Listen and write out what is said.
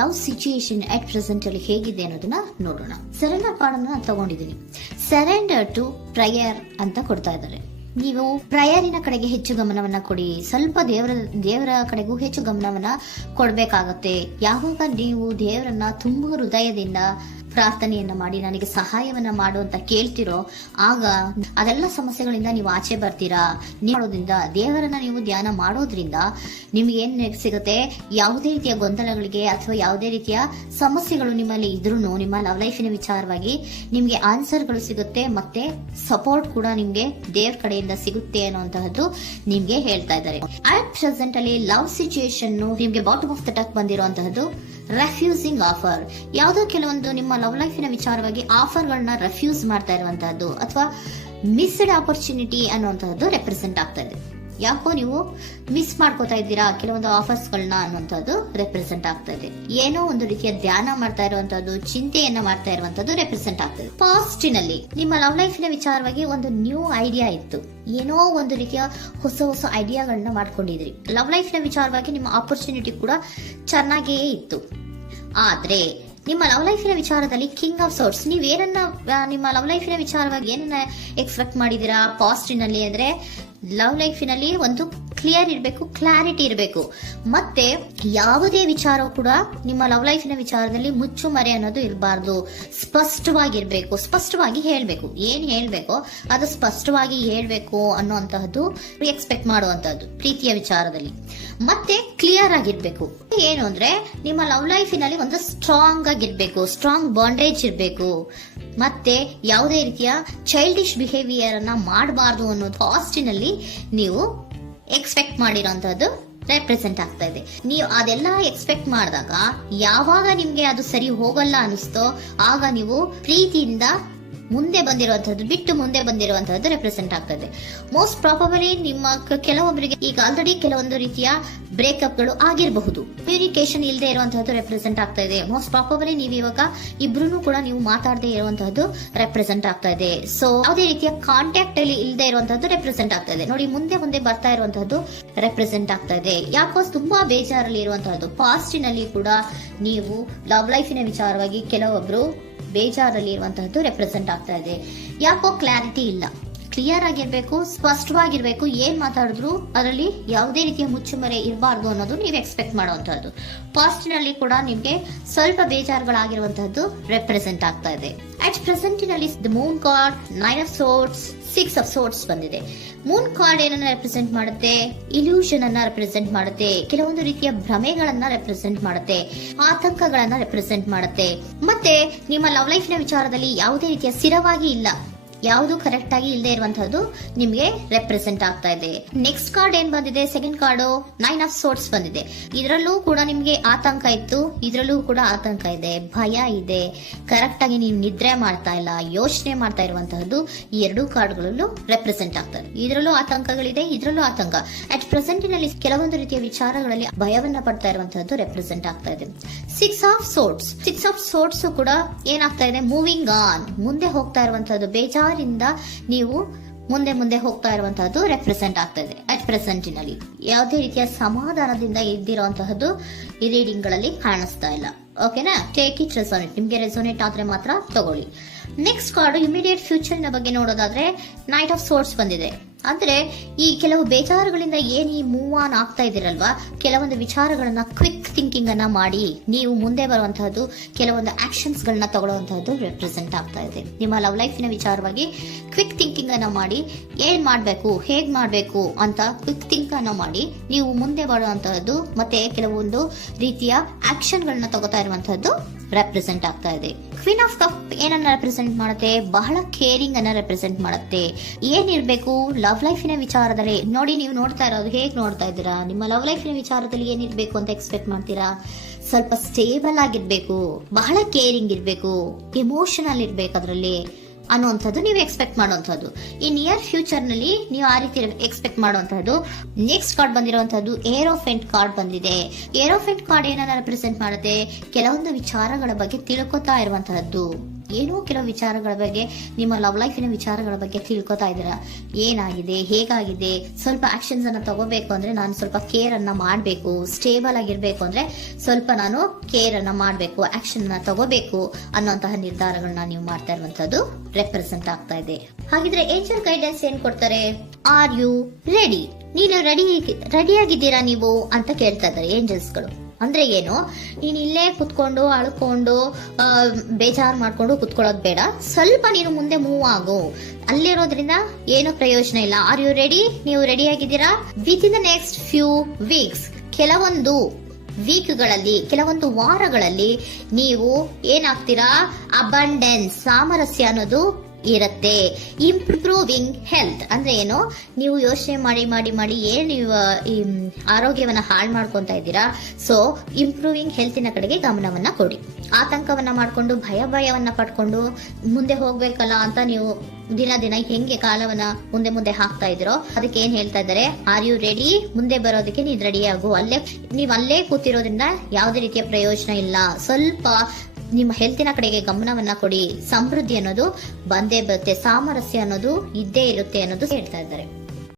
Love situation at present ಅಲ್ಲಿ ಹೇಗಿದೆ ಅನ್ನೋದನ್ನ ನೋಡೋಣ. ಸರೆಂಡರ್ ಕಾರ್ಡ್ ಅನ್ನ ತಗೊಂಡಿದ್ದೀನಿ. ಸರೆಂಡರ್ ಟು ಪ್ರಯರ್ ಅಂತ ಕೊಡ್ತಾ ಇದ್ದಾರೆ. ನೀವು ಪ್ರಯರಿನ ಕಡೆಗೆ ಹೆಚ್ಚು ಗಮನವನ್ನ ಕೊಡಿ. ಸ್ವಲ್ಪ ದೇವರ ಕಡೆಗೂ ಹೆಚ್ಚು ಗಮನವನ್ನ ಕೊಡ್ಬೇಕಾಗತ್ತೆ. ಯಾವಾಗ ನೀವು ದೇವರನ್ನ ತುಂಬ ಹೃದಯದಿಂದ ಪ್ರಾರ್ಥನೆಯನ್ನ ಮಾಡಿ ನನಗೆ ಸಹಾಯವನ್ನ ಮಾಡು ಅಂತ ಕೇಳ್ತಿರೋ, ಆಗ ಅದೆಲ್ಲ ಸಮಸ್ಯೆಗಳಿಂದ ನೀವು ಆಚೆ ಬರ್ತೀರಾ. ಮಾಡೋದ್ರಿಂದ, ದೇವರನ್ನ ನೀವು ಧ್ಯಾನ ಮಾಡೋದ್ರಿಂದ ನಿಮ್ಗೆ ಏನ್ ಸಿಗುತ್ತೆ, ಯಾವುದೇ ರೀತಿಯ ಗೊಂದಲಗಳಿಗೆ ಅಥವಾ ಯಾವುದೇ ರೀತಿಯ ಸಮಸ್ಯೆಗಳು ನಿಮ್ಮಲ್ಲಿ ಇದ್ರೂ ನಿಮ್ಮ ಲವ್ ಲೈಫಿನ ವಿಚಾರವಾಗಿ ನಿಮ್ಗೆ ಆನ್ಸರ್ಗಳು ಸಿಗುತ್ತೆ, ಮತ್ತೆ ಸಪೋರ್ಟ್ ಕೂಡ ನಿಮ್ಗೆ ದೇವ್ರ ಕಡೆಯಿಂದ ಸಿಗುತ್ತೆ ಅನ್ನುವಂತಹದ್ದು ನಿಮ್ಗೆ ಹೇಳ್ತಾ ಇದ್ದಾರೆ. ಅಟ್ ಪ್ರೆಸೆಂಟ್ ಅಲ್ಲಿ ಲವ್ ಸಿಚುಯೇಷನ್ ನಿಮ್ಗೆ ಬಾಟಮ್ ಆಫ್ ದ ಟಕ್ ಬಂದಿರುವಂತಹದ್ದು ರೆಫ್ಯೂಸಿಂಗ್ ಆಫರ್. ಯಾವುದೋ ಕೆಲವೊಂದು ನಿಮ್ಮ ಲವ್ ಲೈಫಿನ ವಿಚಾರವಾಗಿ ಆಫರ್ಗಳನ್ನ ರೆಫ್ಯೂಸ್ ಮಾಡ್ತಾ ಇರುವಂತಹದ್ದು ಅಥವಾ ಮಿಸ್ಡ್ ಆಪರ್ಚುನಿಟಿ ಅನ್ನುವಂತಹದ್ದು ರೆಪ್ರೆಸೆಂಟ್ ಆಗ್ತಾ ಇದೆ. ಯಾಕೋ ನೀವು ಮಿಸ್ ಮಾಡ್ಕೋತಾ ಇದ್ದೀರಾ ಕೆಲವೊಂದು ಆಫರ್ಸ್ ಗಳನ್ನ ಅನ್ನುವಂಥದ್ದು ರೆಪ್ರೆಸೆಂಟ್ ಆಗ್ತಾ ಇದೆ. ಏನೋ ಒಂದು ರೀತಿಯ ಧ್ಯಾನ ಮಾಡ್ತಾ ಇರುವಂತದ್ದು, ಚಿಂತೆಯನ್ನ ಮಾಡ್ತಾ ಇರುವಂತದ್ದು ರೆಪ್ರೆಸೆಂಟ್ ಆಗ್ತದೆ. ಪಾಸ್ಟಿನಲ್ಲಿ ನಿಮ್ಮ ಲವ್ ಲೈಫಿನ ವಿಚಾರವಾಗಿ ಒಂದು ನ್ಯೂ ಐಡಿಯಾ ಇತ್ತು, ಏನೋ ಒಂದು ರೀತಿಯ ಹೊಸ ಐಡಿಯಾಗಳನ್ನ ಮಾಡ್ಕೊಂಡಿದ್ರಿ. ಲವ್ ಲೈಫಿನ ವಿಚಾರವಾಗಿ ನಿಮ್ಮ ಆಪರ್ಚುನಿಟಿ ಕೂಡ ಚೆನ್ನಾಗಿಯೇ ಇತ್ತು. ಆದ್ರೆ ನಿಮ್ಮ ಲವ್ ಲೈಫಿನ ವಿಚಾರದಲ್ಲಿ ಕಿಂಗ್ ಆಫ್ ಸೋರ್ಟ್ಸ್, ನೀವೇನನ್ನ ನಿಮ್ಮ ಲವ್ ಲೈಫಿನ ವಿಚಾರವಾಗಿ ಏನನ್ನ ಎಕ್ಸ್ಪೆಕ್ಟ್ ಮಾಡಿದೀರಾ ಪಾಸ್ಟಿನಲ್ಲಿ ಅಂದ್ರೆ ಲವ್ ಲೈಫಿನಲ್ಲಿ ಒಂದು ಕ್ಲಿಯರ್ ಇರಬೇಕು, ಕ್ಲಾರಿಟಿ ಇರಬೇಕು. ಮತ್ತೆ ಯಾವುದೇ ವಿಚಾರ ಕೂಡ ನಿಮ್ಮ ಲವ್ ಲೈಫಿನ ವಿಚಾರದಲ್ಲಿ ಮುಚ್ಚುಮರೆ ಅನ್ನೋದು ಇರಬಾರ್ದು. ಸ್ಪಷ್ಟವಾಗಿರ್ಬೇಕು, ಸ್ಪಷ್ಟವಾಗಿ ಹೇಳ್ಬೇಕು. ಏನ್ ಹೇಳ್ಬೇಕೋ ಅದು ಸ್ಪಷ್ಟವಾಗಿ ಹೇಳ್ಬೇಕು ಅನ್ನುವಂತಹದ್ದು ಎಕ್ಸ್ಪೆಕ್ಟ್ ಮಾಡುವಂತಹದ್ದು ಪ್ರೀತಿಯ ವಿಚಾರದಲ್ಲಿ. ಮತ್ತೆ ಕ್ಲಿಯರ್ ಆಗಿರ್ಬೇಕು. ಏನು ಅಂದ್ರೆ ನಿಮ್ಮ ಲವ್ ಲೈಫಿನಲ್ಲಿ ಒಂದು ಸ್ಟ್ರಾಂಗ್ ಆಗಿರ್ಬೇಕು, ಸ್ಟ್ರಾಂಗ್ ಬಾಂಡೇಜ್ ಇರಬೇಕು. ಮತ್ತೆ ಯಾವುದೇ ರೀತಿಯ ಚೈಲ್ಡಿಶ್ ಬಿಹೇವಿಯರ್ ಅನ್ನ ಮಾಡಬಾರ್ದು ಅನ್ನೋದು ಪಾಸ್ಟಿನಲ್ಲಿ ನೀವು ಎಕ್ಸ್ಪೆಕ್ಟ್ ಮಾಡಿರೋಂಥದ್ದು ರೆಪ್ರೆಸೆಂಟ್ ಆಗ್ತಾ ಇದೆ. ನೀವು ಅದೆಲ್ಲ ಎಕ್ಸ್ಪೆಕ್ಟ್ ಮಾಡಿದಾಗ ಯಾವಾಗ ನಿಮ್ಗೆ ಅದು ಸರಿ ಹೋಗಲ್ಲ ಅನಿಸ್ತೋ ಆಗ ನೀವು ಪ್ರೀತಿಯಿಂದ ಮುಂದೆ ಬಂದಿರುವಂತಹದ್ದು ಬಿಟ್ಟು ಮುಂದೆ ಬಂದಿರುವಂತಹದ್ದು ರೆಪ್ರೆಸೆಂಟ್ ಆಗ್ತದೆ. ಮೋಸ್ಟ್ ಪ್ರಾಬಬಲಿ ನಿಮ್ಮ ಕೆಲವೊಬ್ಬರಿಗೆ ಈಗ ಆಲ್ರೆಡಿ ಕೆಲವೊಂದು ರೀತಿಯ ಬ್ರೇಕಪ್ ಗಳು ಆಗಿರಬಹುದು. ಕಮ್ಯುನಿಕೇಶನ್ ಇಲ್ಲದೆ ಇರುವಂತಹದ್ದು ರೆಪ್ರೆಸೆಂಟ್ ಆಗ್ತಾ ಇದೆ. ಮೋಸ್ಟ್ ಪ್ರಾಬಬಲಿ ನೀವು ಇವಾಗ ಇಬ್ರು ಕೂಡ ನೀವು ಮಾತಾಡದೆ ಇರುವಂತಹದ್ದು ರೆಪ್ರೆಸೆಂಟ್ ಆಗ್ತಾ ಇದೆ. ಸೊ ಯಾವುದೇ ರೀತಿಯ ಕಾಂಟ್ಯಾಕ್ಟ್ ಅಲ್ಲಿ ಇಲ್ಲದೆ ಇರುವಂತಹದ್ದು ರೆಪ್ರೆಸೆಂಟ್ ಆಗ್ತಾ ಇದೆ. ನೋಡಿ, ಮುಂದೆ ಬರ್ತಾ ಇರುವಂತಹದ್ದು ರೆಪ್ರೆಸೆಂಟ್ ಆಗ್ತಾ ಇದೆ. ಯಾಕೋ ತುಂಬಾ ಬೇಜಾರಲ್ಲಿ ಇರುವಂತಹದ್ದು. ಪಾಸ್ಟಿನಲ್ಲಿ ಕೂಡ ನೀವು ಲವ್ ಲೈಫಿನ ವಿಚಾರವಾಗಿ ಕೆಲವೊಬ್ರು ಬೇಜಾರಲ್ಲಿ ಇರುವಂತಹದ್ದು ರೆಪ್ರೆಸೆಂಟ್ ಆಗ್ತಾ ಇದೆ. ಯಾಕೋ ಕ್ಲಾರಿಟಿ ಇಲ್ಲ, ಕ್ಲಿಯರ್ ಆಗಿರ್ಬೇಕು, ಸ್ಪಷ್ಟವಾಗಿರ್ಬೇಕು. ಏನ್ ಮಾತಾಡಿದ್ರು ಅದರಲ್ಲಿ ಯಾವುದೇ ರೀತಿಯ ಮುಚ್ಚುಮರೆ ಇರಬಾರ್ದು ಅನ್ನೋದು ನೀವು ಎಕ್ಸ್ಪೆಕ್ಟ್ ಮಾಡುವಂತಹದ್ದು. ಪಾಸ್ಟಿನಲ್ಲಿ ಕೂಡ ನಿಮ್ಗೆ ಸ್ವಲ್ಪ ಬೇಜಾರುಗಳಾಗಿರುವಂತಹದ್ದು ರೆಪ್ರೆಸೆಂಟ್ ಆಗ್ತಾ ಇದೆ. ಅಟ್ ಪ್ರೆಸೆಂಟಿನಲ್ಲಿ the moon card, 9 of swords, 6 of swords ಬಂದಿದೆ. ಮೂನ್ ಕಾರ್ಡ್ ಏನನ್ನ ರೆಪ್ರೆಸೆಂಟ್ ಮಾಡುತ್ತೆ? ಇಲ್ಯೂಷನ್ ಅನ್ನ ರೆಪ್ರೆಸೆಂಟ್ ಮಾಡುತ್ತೆ. ಕೆಲವೊಂದು ರೀತಿಯ ಭ್ರಮೆಗಳನ್ನ ರೆಪ್ರೆಸೆಂಟ್ ಮಾಡುತ್ತೆ, ಆತಂಕಗಳನ್ನ ರೆಪ್ರೆಸೆಂಟ್ ಮಾಡುತ್ತೆ. ಮತ್ತೆ ನಿಮ್ಮ ಲವ್ ಲೈಫಿನ ವಿಚಾರದಲ್ಲಿ ಯಾವುದೇ ರೀತಿಯ ಸ್ಥಿರವಾಗಿ ಇಲ್ಲ, ಯಾವುದು ಕರೆಕ್ಟ್ ಆಗಿ ಇಲ್ಲದೆ ಇರುವಂತಹದ್ದು ನಿಮ್ಗೆ ರೆಪ್ರೆಸೆಂಟ್ ಆಗ್ತಾ ಇದೆ. ನೆಕ್ಸ್ಟ್ ಕಾರ್ಡ್ ಏನ್ ಬಂದಿದೆ? ಸೆಕೆಂಡ್ ಕಾರ್ಡ್ 9 of swords ಬಂದಿದೆ. ಇದರಲ್ಲೂ ಕೂಡ ನಿಮ್ಗೆ ಆತಂಕ ಇತ್ತು, ಇದರಲ್ಲೂ ಕೂಡ ಆತಂಕ ಇದೆ, ಭಯ ಇದೆ, ಕರೆಕ್ಟ್ ಆಗಿ ನೀವು ನಿದ್ರೆ ಮಾಡ್ತಾ ಇಲ್ಲ, ಯೋಚನೆ ಮಾಡ್ತಾ ಇರುವಂತಹದ್ದು ಈ ಎರಡೂ ಕಾರ್ಡ್ಗಳಲ್ಲೂ ರೆಪ್ರೆಸೆಂಟ್ ಆಗ್ತದೆ. ಇದರಲ್ಲೂ ಆತಂಕಗಳಿದೆ, ಇದರಲ್ಲೂ ಆತಂಕ. ಅಟ್ ಪ್ರೆಸೆಂಟಿನಲ್ಲಿ ಕೆಲವೊಂದು ರೀತಿಯ ವಿಚಾರಗಳಲ್ಲಿ ಭಯವನ್ನ ಪಡ್ತಾ ಇರುವಂತಹದ್ದು ರೆಪ್ರೆಸೆಂಟ್ ಆಗ್ತಾ ಇದೆ. 6 of swords ಕೂಡ ಏನಾಗ್ತಾ ಇದೆ? ಮೂವಿಂಗ್ ಆನ್, ಮುಂದೆ ಹೋಗ್ತಾ ಇರುವಂತಹದ್ದು. ಬೇಜಾರಿಂದ ನೀವು ಮುಂದೆ ಹೋಗ್ತಾ ಇರುವಂತಹದ್ದು ರೆಪ್ರೆಸೆಂಟ್ ಆಗ್ತಾ ಇದೆ. ಅಟ್ ಪ್ರೆಸೆಂಟಿನಲ್ಲಿ ಯಾವುದೇ ರೀತಿಯ ಸಮಾಧಾನದಿಂದ ಇದ್ದಿರುವಂತಹದ್ದು ಈ ರೀಡಿಂಗ್ ಗಳಲ್ಲಿ ಕಾಣಿಸ್ತಾ ಇಲ್ಲ. ಓಕೆನಾ? Take it resonate. ನಿಮ್ಗೆ ರೆಸೋನೇಟ್ ಆದ್ರೆ ಮಾತ್ರ ತಗೊಳ್ಳಿ. ನೆಕ್ಸ್ಟ್ ಕಾರ್ಡ್ ಇಮಿಡಿಯೇಟ್ ಫ್ಯೂಚರ್ ನ ಬಗ್ಗೆ ನೋಡೋದಾದ್ರೆ ನೈಟ್ ಆಫ್ ಸೋರ್ಟ್ಸ್ ಬಂದಿದೆ. ಅಂದ್ರೆ ಈ ಕೆಲವು ಬೇಜಾರುಗಳಿಂದ ಏನ್ ಈ ಮೂವ್ ಆನ್ ಆಗ್ತಾ ಇದ್ದೀರಲ್ವಾ, ಕೆಲವೊಂದು ವಿಚಾರಗಳನ್ನ ಕ್ವಿಕ್ ಥಿಂಕಿಂಗ್ ಅನ್ನ ಮಾಡಿ ನೀವು ಮುಂದೆ ಬರುವಂತಹದ್ದು, ಕೆಲವೊಂದು ಆಕ್ಷನ್ಸ್ ಗಳನ್ನ ತಗೊಳ್ಳುವಂತಹದ್ದು ರೆಪ್ರೆಸೆಂಟ್ ಆಗ್ತಾ ಇದೆ. ನಿಮ್ಮ ಲವ್ ಲೈಫಿನ ವಿಚಾರವಾಗಿ ಕ್ವಿಕ್ ಥಿಂಕಿಂಗ್ ಅನ್ನ ಮಾಡಿ ಏನ್ ಮಾಡ್ಬೇಕು, ಹೇಗ್ ಮಾಡ್ಬೇಕು ಅಂತ ಕ್ವಿಕ್ ಥಿಂಕ್ ಅನ್ನ ಮಾಡಿ ನೀವು ಮುಂದೆ ಬರುವಂತಹದ್ದು, ಮತ್ತೆ ಕೆಲವೊಂದು ರೀತಿಯ ಆಕ್ಷನ್ ಗಳನ್ನ ತಗೋತಾ ಇರುವಂತಹದ್ದು ರೆಪ್ರೆಸೆಂಟ್ ಆಗ್ತಾ ಇದೆ. ಕ್ವೀನ್ ಆಫ್ ಕಪ್ ಏನನ್ನ ರೆಪ್ರೆಸೆಂಟ್ ಮಾಡುತ್ತೆ? ಬಹಳ ಕೇರಿಂಗ್ ಅನ್ನ ರೆಪ್ರೆಸೆಂಟ್ ಮಾಡುತ್ತೆ. ಏನಿರ್ಬೇಕು ಲವ್ ಲೈಫಿನ ವಿಚಾರದಲ್ಲಿ? ನೋಡಿ, ನೀವು ನೋಡ್ತಾ ಇರೋದು ಹೇಗ್ ನೋಡ್ತಾ ಇದ್ದೀರಾ? ನಿಮ್ಮ ಲವ್ ಲೈಫಿನ ವಿಚಾರದಲ್ಲಿ ಏನಿರ್ಬೇಕು ಅಂತ ಎಕ್ಸ್ಪೆಕ್ಟ್ ಮಾಡ್ತೀರಾ? ಸ್ವಲ್ಪ ಸ್ಟೇಬಲ್ ಆಗಿರ್ಬೇಕು, ಬಹಳ ಕೇರಿಂಗ್ ಇರ್ಬೇಕು, ಎಮೋಷನಲ್ ಇರ್ಬೇಕು ಅದರಲ್ಲಿ ಅನ್ನುವಂಥದ್ದು ನೀವು ಎಕ್ಸ್ಪೆಕ್ಟ್ ಮಾಡುವಂಥದ್ದು. ಈ ನಿಯರ್ ಫ್ಯೂಚರ್ ನಲ್ಲಿ ನೀವು ಆ ರೀತಿ ಎಕ್ಸ್ಪೆಕ್ಟ್ ಮಾಡುವಂತಹದ್ದು. ನೆಕ್ಸ್ಟ್ ಕಾರ್ಡ್ ಬಂದಿರುವಂತಹದ್ದು ಏರೋಫೆಂಟ್ ಕಾರ್ಡ್ ಬಂದಿದೆ. ಏರೋಫೆಂಟ್ ಕಾರ್ಡ್ ಏನನ್ನ ರೆಪ್ರೆಸೆಂಟ್ ಮಾಡುತ್ತೆ? ಕೆಲವೊಂದು ವಿಚಾರಗಳ ಬಗ್ಗೆ ತಿಳ್ಕೊತಾ ಇರುವಂತಹದ್ದು, ಏನೋ ಕೆಲವು ವಿಚಾರಗಳ ಬಗ್ಗೆ, ನಿಮ್ಮ ಲವ್ ಲೈಫಿನ ವಿಚಾರಗಳ ಬಗ್ಗೆ ತಿಳ್ಕೊತಾ ಇದ್ದೀರಾ. ಏನಾಗಿದೆ, ಹೇಗಾಗಿದೆ, ಸ್ವಲ್ಪ ಆಕ್ಷನ್ಸ್ ಅನ್ನ ತಗೋಬೇಕು ಅಂದ್ರೆ ನಾನು ಸ್ವಲ್ಪ ಕೇರ್ ಅನ್ನ ಮಾಡಬೇಕು, ಸ್ಟೇಬಲ್ ಆಗಿರ್ಬೇಕು ಅಂದ್ರೆ ಸ್ವಲ್ಪ ನಾನು ಕೇರ್ ಅನ್ನ ಮಾಡಬೇಕು, ಆಕ್ಷನ್ ಅನ್ನ ತಗೋಬೇಕು ಅನ್ನೋಂತಹ ನಿರ್ಧಾರಗಳನ್ನ ನೀವು ಮಾಡ್ತಾ ಇರುವಂತದ್ದು ರೆಪ್ರೆಸೆಂಟ್ ಆಗ್ತಾ ಇದೆ. ಹಾಗಿದ್ರೆ ಏಂಜಲ್ ಗೈಡೆನ್ಸ್ ಏನ್ ಕೊಡ್ತಾರೆ? Are you ready? ನೀನು ರೆಡಿಯಾಗಿದ್ದೀರಾ ನೀವು ಅಂತ ಕೇಳ್ತಾ ಇದ್ದಾರೆ ಏಂಜಲ್ಸ್ ಗಳು. ಅಂದ್ರೆ ಏನು, ನೀನ್ ಇಲ್ಲೇ ಕುತ್ಕೊಂಡು ಅಳ್ಕೊಂಡು ಬೇಜಾರು ಮಾಡ್ಕೊಂಡು ಕುತ್ಕೊಳ್ಳೋದು ಬೇಡ, ಸ್ವಲ್ಪ ನೀನು ಮುಂದೆ ಮೂವ್ ಆಗು. ಅಲ್ಲಿರೋದ್ರಿಂದ ಏನು ಪ್ರಯೋಜನ ಇಲ್ಲ. Are you ready? ನೀವು ರೆಡಿ ಆಗಿದ್ದೀರಾ? With in the next few weeks, ಕೆಲವೊಂದು ವೀಕ್ಗಳಲ್ಲಿ, ಕೆಲವೊಂದು ವಾರಗಳಲ್ಲಿ ನೀವು ಏನಾಗ್ತೀರಾ? ಅಬಂಡೆನ್ಸ್, ಸಾಮರಸ್ಯ ಅನ್ನೋದು ಇರುತ್ತೆ. ಇಂಪ್ರೂವಿಂಗ್ ಹೆಲ್ತ್ ಅಂದ್ರೆ ಏನು, ನೀವು ಯೋಚನೆ ಮಾಡಿ ಮಾಡಿ ಮಾಡಿ ಏನ್ ನೀವು ಈ ಆರೋಗ್ಯವನ್ನ ಹಾಳು ಮಾಡ್ಕೊಂತ ಇದ್ದೀರಾ. ಸೊ ಇಂಪ್ರೂವಿಂಗ್ ಹೆಲ್ತಿನ ಕಡೆಗೆ ಗಮನವನ್ನ ಕೊಡಿ. ಆತಂಕವನ್ನ ಮಾಡ್ಕೊಂಡು ಭಯವನ್ನ ಪಡ್ಕೊಂಡು ಮುಂದೆ ಹೋಗ್ಬೇಕಲ್ಲ ಅಂತ ನೀವು ದಿನ ದಿನ ಹೆಂಗೆ ಕಾಲವನ್ನ ಮುಂದೆ ಹಾಕ್ತಾ ಇದ್ರೋ, ಅದಕ್ಕೆ ಏನ್ ಹೇಳ್ತಾ ಇದ್ದಾರೆ? Are you ready? ಮುಂದೆ ಬರೋದಕ್ಕೆ ನೀನ್ ರೆಡಿ ಆಗು. ನೀವ್ ಅಲ್ಲೇ ಕೂತಿರೋದ್ರಿಂದ ಯಾವುದೇ ರೀತಿಯ ಪ್ರಯೋಜನ ಇಲ್ಲ. ಸ್ವಲ್ಪ ನಿಮ್ಮ ಹೆಲ್ತಿನ ಕಡೆಗೆ ಗಮನವನ್ನ ಕೊಡಿ. ಸಮೃದ್ಧಿ ಅನ್ನೋದು ಬಂದೇ ಬರುತ್ತೆ, ಸಾಮರಸ್ಯ ಅನ್ನೋದು ಇದ್ದೇ ಇರುತ್ತೆ ಅನ್ನೋದು ಹೇಳ್ತಾ ಇದ್ದಾರೆ.